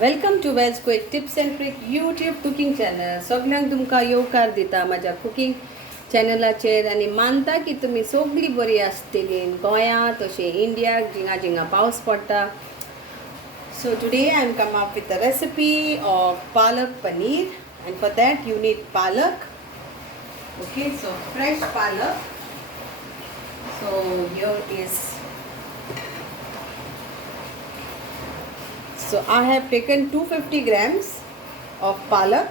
Welcome to veg quick tips and trick YouTube cooking channel. सगळ्यांक तुमकां येवकार दिता म्हाज्या कुकिंग चॅनलाचेर आनी मानता की तुमी सगळीं बरी आसतली गोंयांत तशें इंडियाक जिंगा जिंगा पावस पडटा. So today I am come up with a recipe of palak paneer, and for that you need palak. Okay, so fresh palak. So here is. So I have taken 250 grams of palak,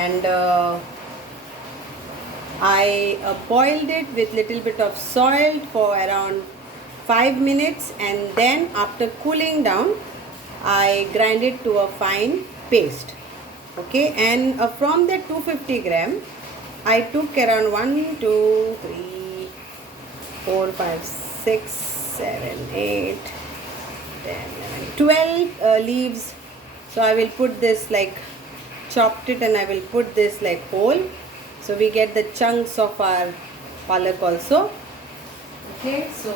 and I boiled it with little bit of salt for around 5 minutes, and then after cooling down I grind it to a fine paste. Okay, and from that 250 gram I took around 1 2 3 4 5 6 7 8 10 11 12 leaves. So I will put this like chopped it, and I will put this like whole, so we get the chunks of our palak also. Okay, so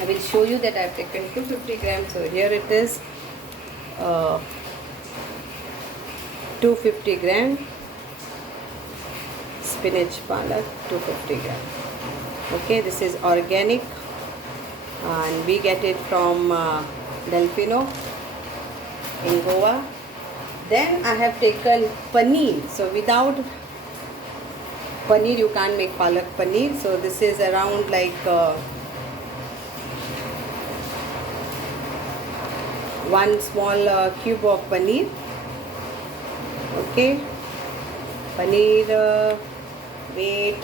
I will show you that I have taken 250 grams. So here it is, 250 gram spinach palak, 250 gram. Okay, this is organic, and we get it from Delfino in Goa. Then I have taken paneer. So without paneer you can't make palak paneer. So this is around like one small cube of paneer. Okay, paneer weight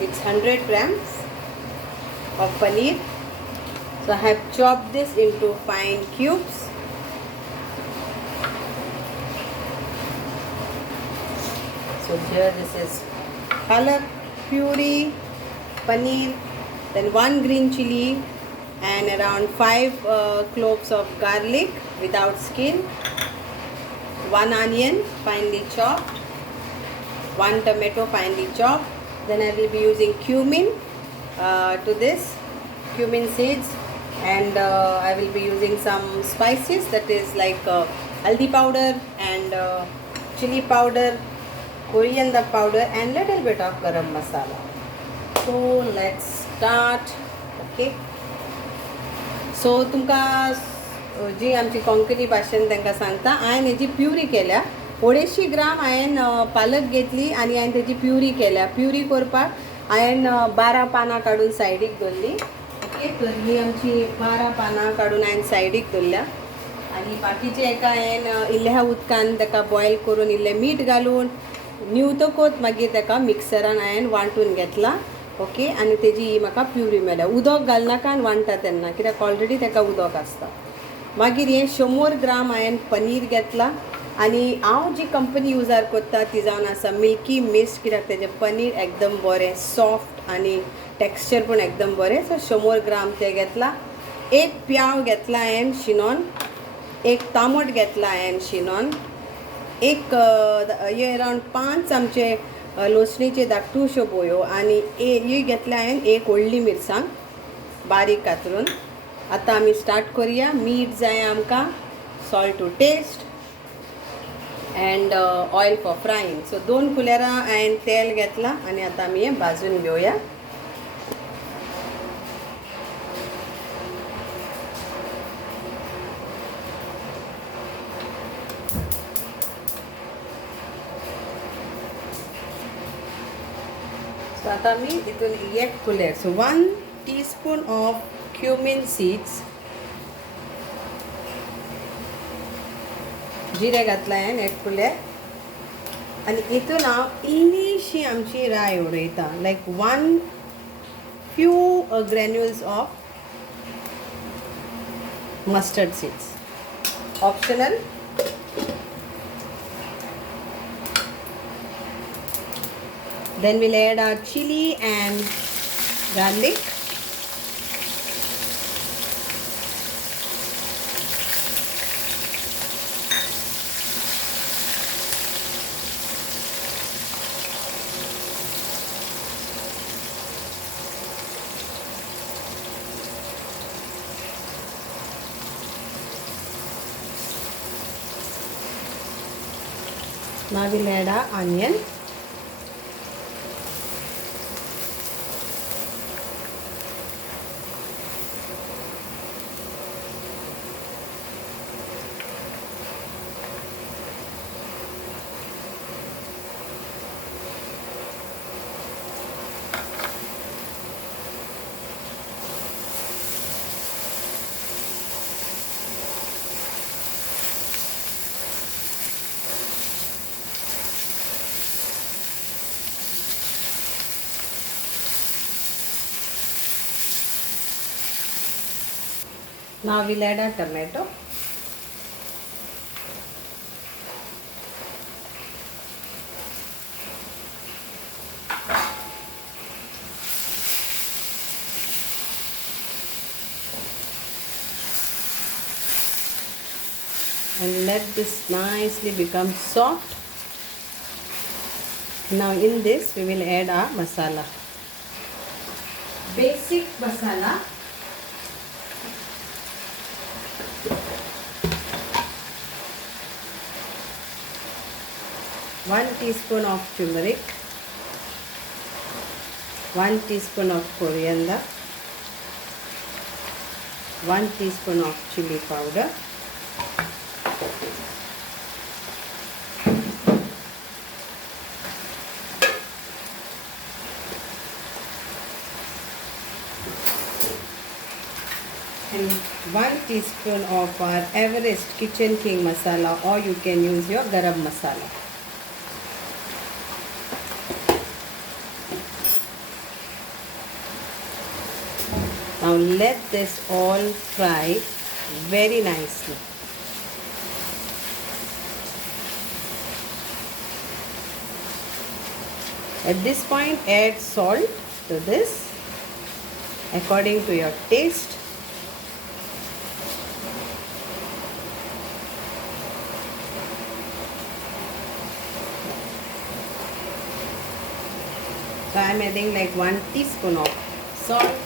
it's 100 grams of paneer. So I have chopped this into fine cubes. So here this is palak puree, paneer, then 1 green chili, and around 5 cloves of garlic without skin, 1 onion finely chopped, 1 tomato finely chopped. Then I will be using cumin to this, cumin seeds, and I will be using some spices, that is like haldi powder and chili powder, coriander powder, and little bit of garam masala. So let's start. Okay, so तुमकां जी आमची कोंकणी भाशेन तांकां सांगता, हांवें hazy puree केल्या. 250 ग्राम हांवें पालक घेतली आनी हांवें तेजी प्युरी केल्या. प्युरी करपाक हांवें 12 पानां काडून सायडीक दवरली. ओके, तर ही आमची 12 पानां काडून हांवें सायडीक दवरल्या, आनी बाकीचे एका हांवें इल्ल्या उदकान ताका बॉयल करून इल्लें मीठ घालून निवतकूच मागीर ताका मिक्सरान हांवें वांटून घेतला. ओके, आनी तेजी ही म्हाका प्युरी मेळ्ळ्या. उदक घालनाका आनी वांटा तेन्ना, कित्याक ऑलरेडी ताका उदक आसता. मागीर हे 100 ग्राम हांवें पनीर घेतला, आनी हांव जी कंपनी युजार करता ती जावन आसा मिल्की मिस्ट, कित्याक तेजें पनीर एकदम बरें सॉफ्ट आनी टेक्स्चर पण एकदम बरें. सो 100 ग्राम तें घेतला. एक प्याव घेतला हांवें शिनोन, एक तांबट घेतला हांवें शिनोन, एक हे अरावंड 5 आमचे लोसणीचे धाकटूश्यो बोयो, आनी हे घेतल्या हांवें एक व्हडली मिरसांग बारीक कातरून. आतां आमी स्टार्ट करुया. मीठ जाय आमकां, salt to taste, and oil for frying. So 2 कुलेरां हांवें तेल घेतलां, आनी आतां आमी हें भाजून घेवया. सो आतां आमी हितून 1 कुलेर, सो 1 टीस्पून ऑफ cumin seeds, जिरें घातलां हांवें 1 कुलेर, आनी हितून हांव इल्लीशी आमची राय उडयतां, लायक 1 few granules of mustard seeds, optional. Then we'll add our chili and garlic. Now we'll add our onion. Now we'll add our tomato. And let this nicely become soft. Now in this we will add our masala. Basic masala. One teaspoon of turmeric, 1 teaspoon of coriander, 1 teaspoon of chili powder, and 1 teaspoon of our Everest Kitchen King masala, or you can use your garam masala. Now let this all fry very nicely. At this point, add salt to this according to your taste. So I am adding like 1 teaspoon of salt.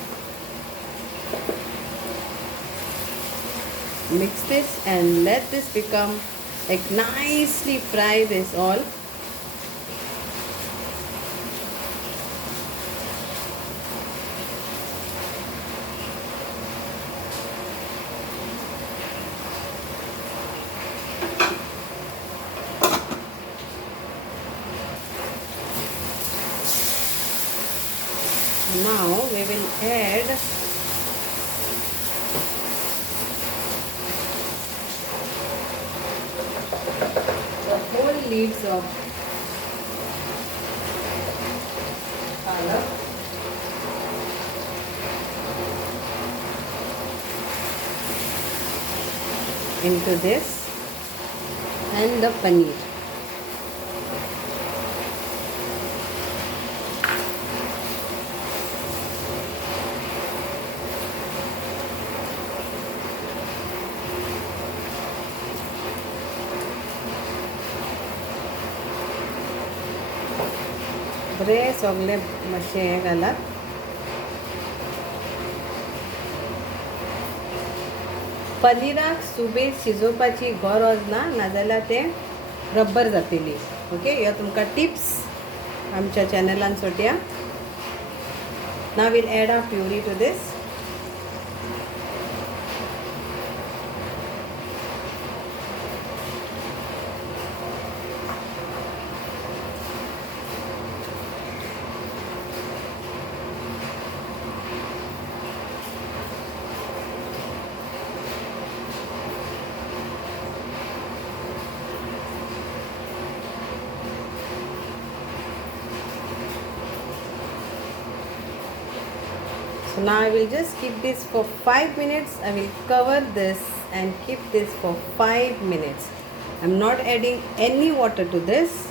Mix this and let this become like nicely fry this all. Now we will add leaves of palak, into this, and the paneer. बरे सगळे मातशें हें घालात. पनीराक सुबेज शिजोवपाची गरज ना, नाजाल्यार तें रब्बर जातली. ओके, ह्यो तुमकां टिप्स आमच्या चॅनलान सोट्या. Now we'll add a puree to this. So now I will just keep this for 5 minutes. I will cover this and keep this for 5 minutes. I am not adding any water to this.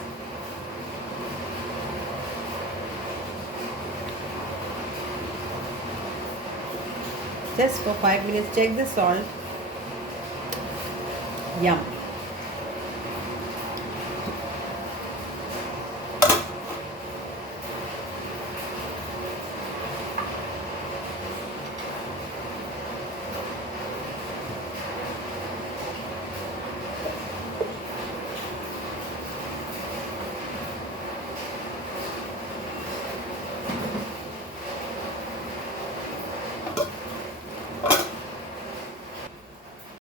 Just for 5 minutes. Check the salt. Yum.